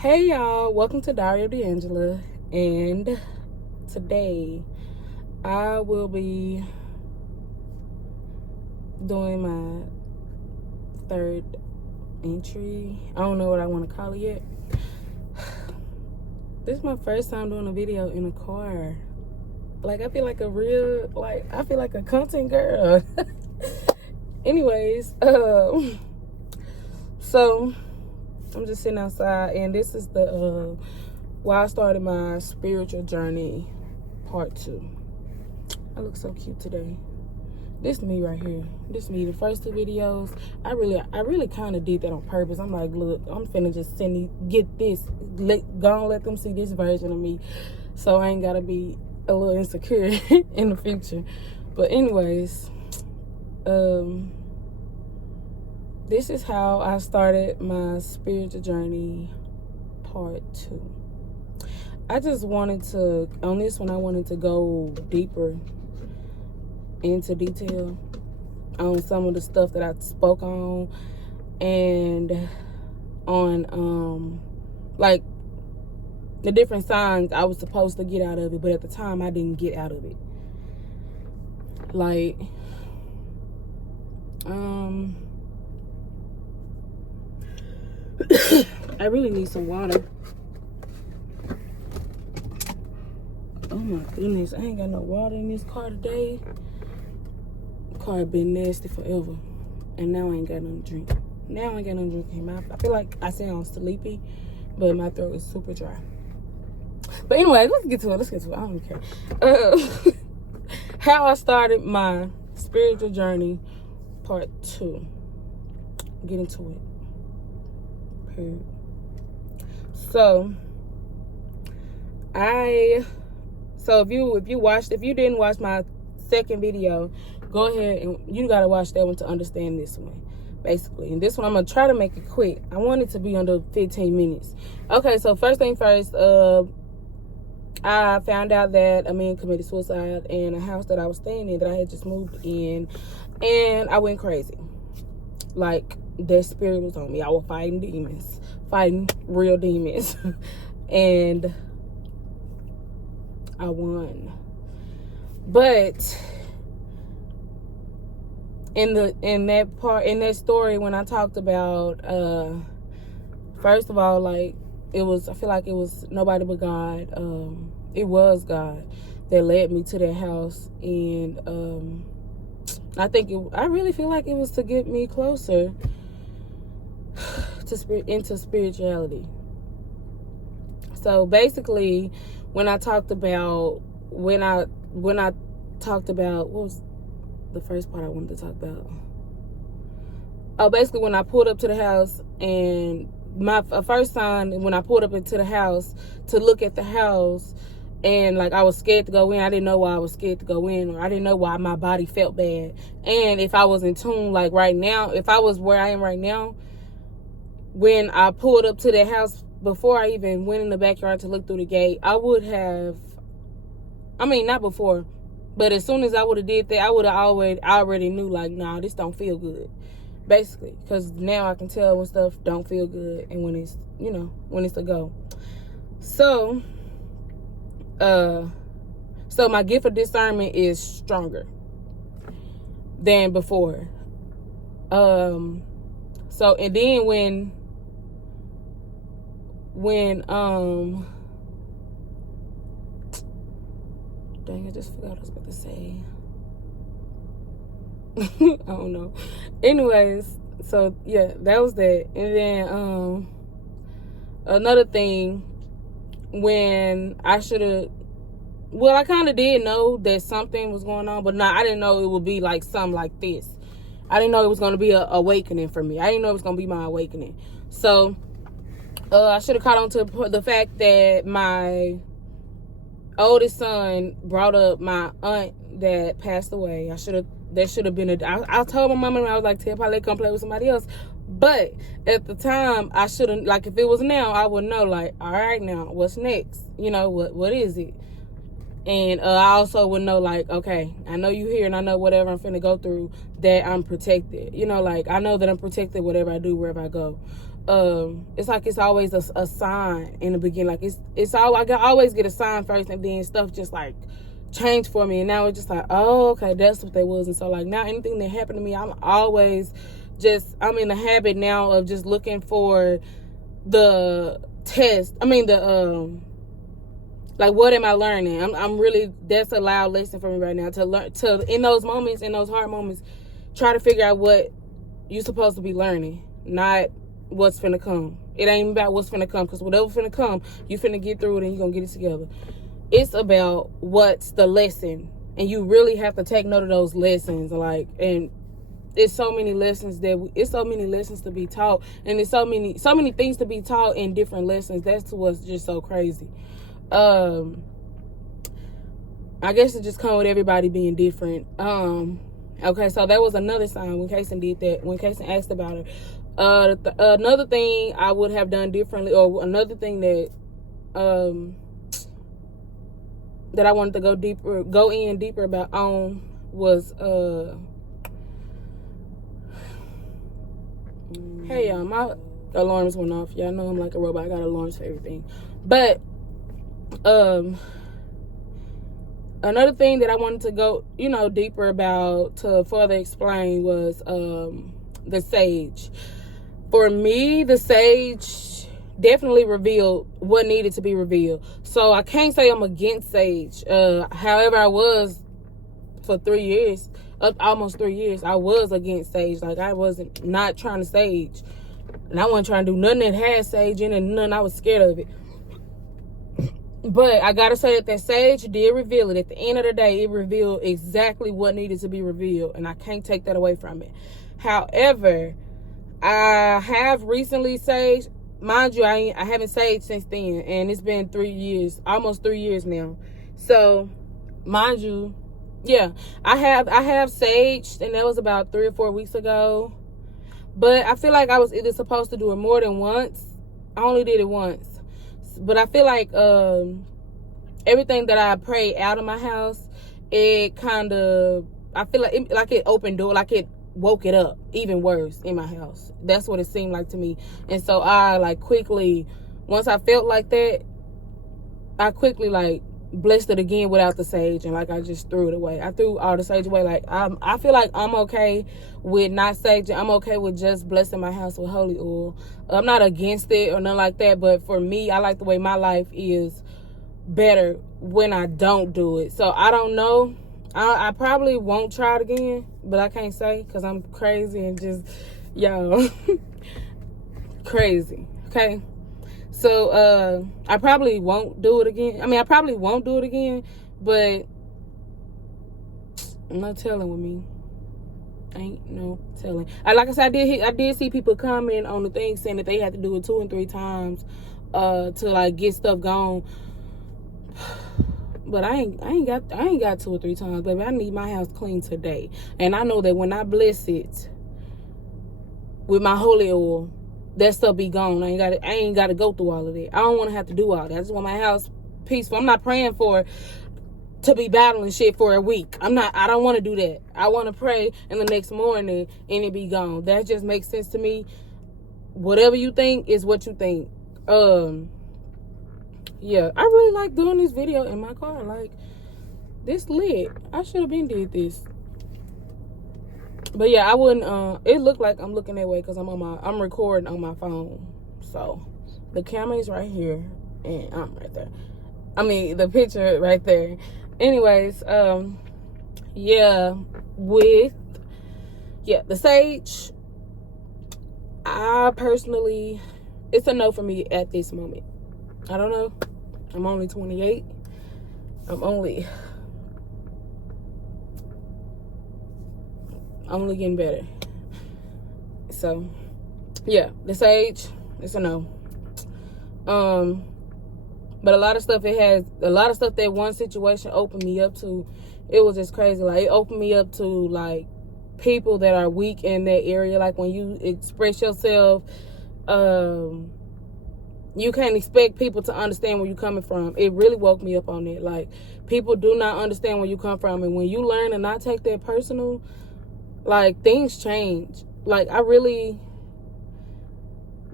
Hey y'all, welcome to Diary of D'Angela, and today I will be doing my third entry. I don't know what I want to call it yet. This is my first time doing a video in a car. Like, I feel like I feel like a content girl. Anyways, so I'm just sitting outside, and this is the why I started my spiritual journey part 2. I look so cute today. This me right here. This me. The first 2 videos, I really kind of did that on purpose. I'm like, look, I'm finna just get this. Go and let them see this version of me, so I ain't gotta be a little insecure in the future. But anyways, this is how I started my spiritual journey part 2. I just wanted to, on this one, I wanted to go deeper into detail on some of the stuff that I spoke on, and on like the different signs I was supposed to get out of it, but at the time I didn't get out of it. Like I really need some water. Oh my goodness, I ain't got no water in this car today. The car been nasty forever, and now I ain't got nothing to drink. Now I ain't got nothing to drink in my mouth. I feel like I sound sleepy, but my throat is super dry. But anyway, let's get to it. I don't care. How I started my spiritual journey part 2. Get into it. Period. So if you didn't watch my second video, go ahead and you gotta watch that one to understand this one, basically. And this one I'm gonna try to make it quick. I want it to be under 15 minutes. Okay, so first thing first, I found out that a man committed suicide in a house that I was staying in, that I had just moved in, and I went crazy. Like, that spirit was on me. I was fighting real demons, and I won. But in that story, when I talked about, first of all, like, I feel like it was nobody but God. It was God that led me to that house, and I really feel like it was to get me closer into spirituality. So basically, when I talked about what was the first part I wanted to talk about? Basically, when I pulled up to the house, and my first sign when I pulled up into the house to look at the house, and like I was scared to go in. I didn't know why I was scared to go in, or I didn't know why my body felt bad. And if I was in tune, like right now, if I was where I am right now, when I pulled up to the house, before I even went in the backyard to look through the gate, I would have, not before, but as soon as I would have did that, I would have already knew, like, nah, this don't feel good, basically. Because now I can tell when stuff don't feel good and when it's, when it's a go. So my gift of discernment is stronger than before. And then when dang, I just forgot what I was about to say. I don't know. Anyways, so yeah, that was that. And then another thing, when I kind of did know that something was going on, but I didn't know it would be like something like this. I didn't know it was going to be an awakening for me. I didn't know it was going to be my awakening. So I should have caught on to the fact that my oldest son brought up my aunt that passed away. That should have been I told my mama, I was like, tell Polly, come play with somebody else. But at the time, I shouldn't, like, if it was now, I would know, like, all right, now, what's next? What is it? And I also would know, like, okay, I know you here, and I know whatever I'm finna go through, that I'm protected. Like, I know that I'm protected whatever I do, wherever I go. it's like it's always a sign in the beginning. Like it's all I always get a sign first, and then stuff just like change for me. And now it's just like, oh, okay, that's what that was. And so like now anything that happened to me, I'm in the habit now of just looking for the test. Like, what am I learning? I'm really, that's a loud lesson for me right now, to learn, to in those moments, in those hard moments, try to figure out what you're supposed to be learning, not what's finna come. It ain't about what's finna come, because whatever finna come, you finna get through it and you're gonna get it together. It's about what's the lesson, and you really have to take note of those lessons. Like, and it's so many lessons it's so many lessons to be taught, and it's so many things to be taught in different lessons. That's what's just so crazy. I guess it just come with everybody being different. Okay, so that was another sign when Kaysen did that, when Kaysen asked about it. Another thing I would have done differently, or another thing that that I wanted to go in deeper about was hey y'all, my alarms went off. Y'all know I'm like a robot. I got alarms for everything. But another thing that I wanted to go, deeper about, to further explain, was the sage. For me, the sage definitely revealed what needed to be revealed. So I can't say I'm against sage. However, I was for 3 years, almost 3 years, I was against sage. Like, I wasn't not trying to sage. And I wasn't trying to do nothing that had sage in it, and nothing. I was scared of it. But I gotta say that sage did reveal it. At the end of the day, it revealed exactly what needed to be revealed, and I can't take that away from it. However, I have recently saged. Mind you, I haven't saged since then, and it's been 3 years, almost 3 years now. So, mind you, yeah, I have saged, and that was about 3 or 4 weeks ago. But I feel like I was either supposed to do it more than once. I only did it once. But I feel like everything that I prayed out of my house, it kind of, I feel like it opened door, like it woke it up even worse in my house. That's what it seemed like to me. And so I quickly, once I felt like that, I quickly blessed it again without the sage, and I just threw it away. I threw all the sage away. I feel like I'm okay with not saging. I'm okay with just blessing my house with holy oil. I'm not against it or nothing like that, but for me, I like the way my life is better when I don't do it. So I don't know. I probably won't try it again, but I can't say, because I'm crazy and just, y'all, crazy. Okay. So, I probably won't do it again. I probably won't do it again, but I'm not telling with me. Ain't no telling. Like I said, I did see people comment on the thing saying that they had to do it 2 and 3 times, to get stuff gone. But I ain't got 2 or 3 times, baby. I need my house clean today. And I know that when I bless it with my holy oil, that stuff be gone. I ain't got to go through all of that. I don't want to have to do all that. I just want my house peaceful. I'm not praying to be battling shit for a week. I don't want to do that. I want to pray in the next morning and it be gone. That just makes sense to me. Whatever you think is what you think. Yeah, I really like doing this video in my car. This lit. I should have been did this. But yeah, I wouldn't, it looked like I'm looking that way because I'm recording on my phone. So the camera is right here and I'm right there. The picture right there. Anyways, yeah, the sage, I personally, it's a no for me at this moment. I don't know. I'm only 28. I'm only getting better. So, yeah, the sage, it's a no. But a lot of stuff that one situation opened me up to, it was just crazy. It opened me up to people that are weak in that area. When you express yourself, you can't expect people to understand where you're coming from. It really woke me up on that. People do not understand where you come from, and when you learn and not take that personal, things change.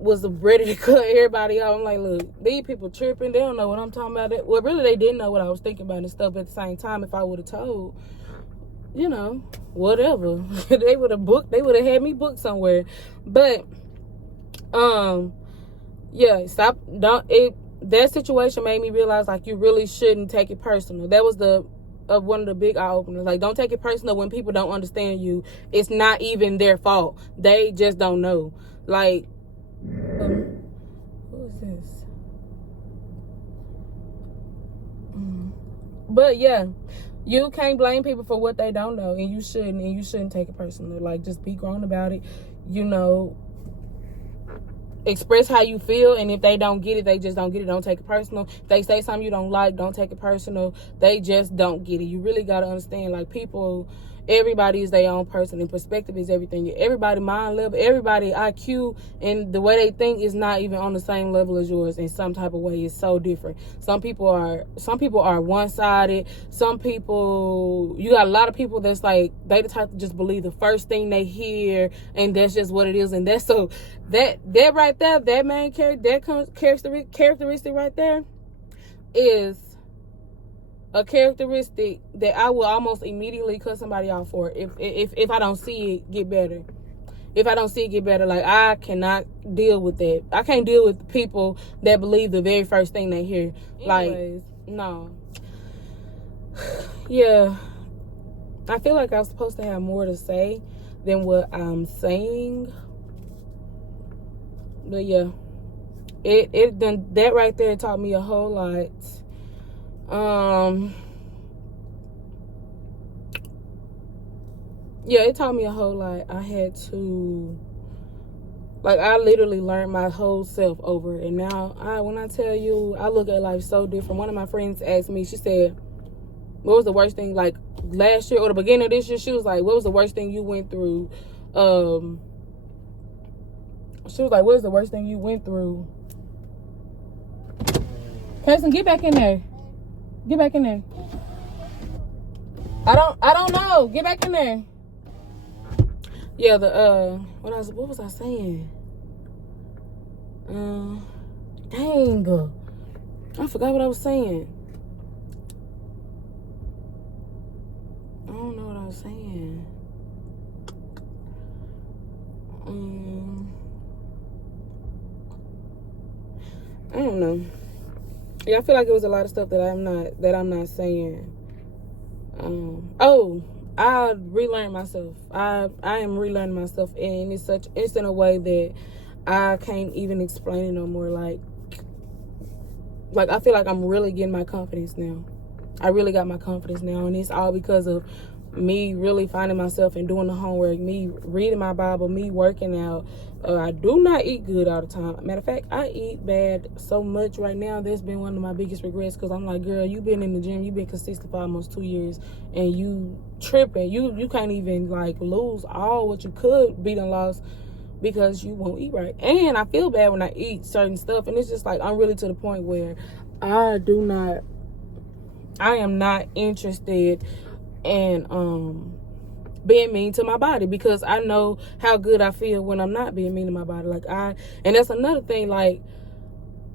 was ready to cut everybody out. I'm like, look, these people tripping. They don't know what I'm talking about. Well, really, they didn't know what I was thinking about and stuff. At the same time, if I would have told, you know, whatever, they would have had me booked somewhere. But yeah, that situation made me realize, like, you really shouldn't take it personal. That was one of the big eye openers. Like, don't take it personal when people don't understand you. It's not even their fault. They just don't know. Like, who is this? But yeah, you can't blame people for what they don't know, and you shouldn't take it personal. Like, just be grown about it. You know, express how you feel, and if they don't get it, they just don't get it. Don't take it personal. If they say something you don't like, don't take it personal. They just don't get it. You really got to understand, like, people, everybody is their own person, and perspective is everything. Everybody mind level, everybody IQ, and the way they think is not even on the same level as yours. In some type of way, it's so different. Some people are one-sided. Some people, you got a lot of people that's like, they the type to just believe the first thing they hear, and that's just what it is. And that's so that right there, that main characteristic right there is a characteristic that I will almost immediately cut somebody off for if I don't see it get better. If I don't see it get better, like, I cannot deal with that. I can't deal with people that believe the very first thing they hear. Anyways, like, no. Yeah. I feel like I was supposed to have more to say than what I'm saying. But yeah. That right there taught me a whole lot. Yeah, it taught me a whole lot. I had to, like, I literally learned my whole self over. And now, when I tell you, I look at life so different. One of my friends asked me, she said, what was the worst thing, like, last year or the beginning of this year? She was like, what was the worst thing you went through? She was like, what was the worst thing you went through? Kirsten, get back in there. Get back in there. I don't know. Get back in there. Yeah, what was I saying? Dang. I forgot what I was saying. I don't know what I was saying. I don't know. Yeah, I feel like it was a lot of stuff that I'm not saying. I relearned myself. I am relearning myself, and it's in a way that I can't even explain it no more. Like I feel like I'm really getting my confidence now. I really got my confidence now, and it's all because of me really finding myself and doing the homework, me reading my Bible, me working out. I do not eat good all the time. Matter of fact, I eat bad so much right now. That's been one of my biggest regrets, because I'm like, girl, you been in the gym, you been consistent for almost 2 years, and you tripping. You can't even, like, lose all what you could be done lost because you won't eat right. And I feel bad when I eat certain stuff, and it's just like, I'm really to the point where I am not interested in being mean to my body, because I know how good I feel when I'm not being mean to my body. And that's another thing, like,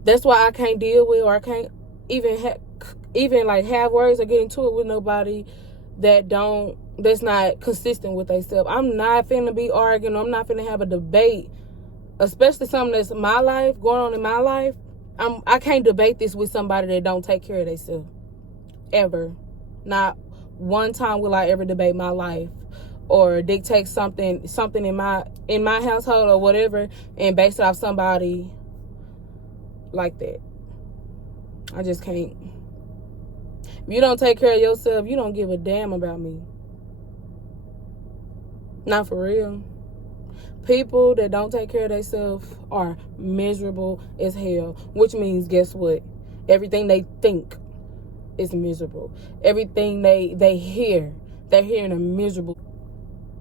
that's why I can't deal with, or I can't even have words or get into it with nobody that's not consistent with themselves. I'm not finna be arguing. I'm not finna have a debate, especially something that's my life, going on in my life. I can't debate this with somebody that don't take care of themselves, ever. Not one time will I ever debate my life or dictate something in my household or whatever, and base it off somebody like that. I just can't. If you don't take care of yourself, you don't give a damn about me. Not for real. People that don't take care of themselves are miserable as hell, which means, guess what? Everything they think is miserable. Everything they hear, they're hearing a miserable.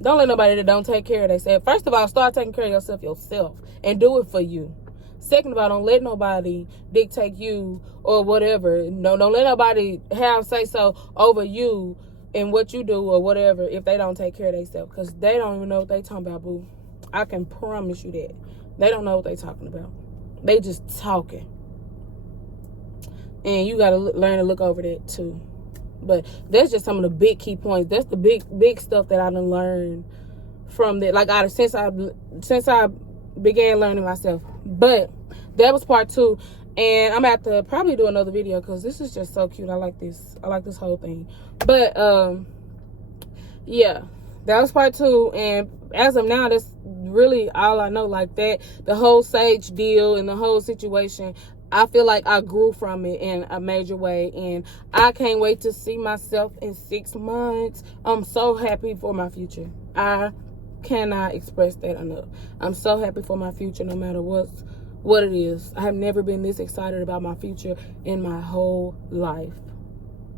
Don't let nobody that don't take care of themselves. First of all, start taking care of yourself and do it for you. Second of all, don't let nobody dictate you or whatever. No, don't let nobody have say so over you and what you do or whatever if they don't take care of themselves, because they don't even know what they talking about, boo. I can promise you that. They don't know what they talking about. They just talking. And you got to learn to look over that too. But that's just some of the big key points. That's the big stuff that I done learned from that. Like since I began learning myself. But that was part 2. And I'm about to probably do another video because this is just so cute. I like this. I like this whole thing. But yeah, that was part 2. And as of now, that's really all I know. Like that, the whole Sage deal and the whole situation, I feel like I grew from it in a major way. And I can't wait to see myself in 6 months. I'm so happy for my future. I cannot express that enough. I'm so happy for my future no matter what it is. I have never been this excited about my future in my whole life.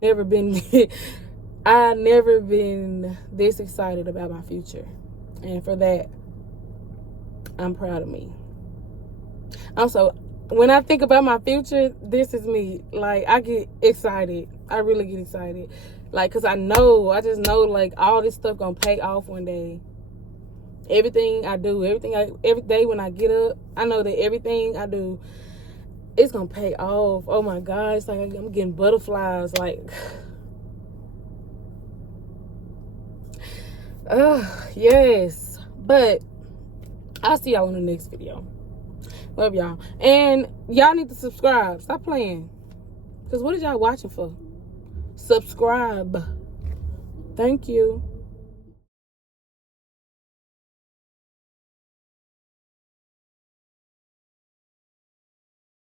I've never been this excited about my future. And for that, I'm proud of me. Also, when I think about my future, this is me. Like, I get excited. I really get excited. Like, because I just know, like, all this stuff gonna pay off one day. Everything I do, every day when I get up, I know that everything I do, it's gonna pay off. Oh my God, it's like I'm getting butterflies. Like, yes. But I'll see y'all in the next video. Love y'all. And y'all need to subscribe. Stop playing. Because what is y'all watching for? Subscribe. Thank you.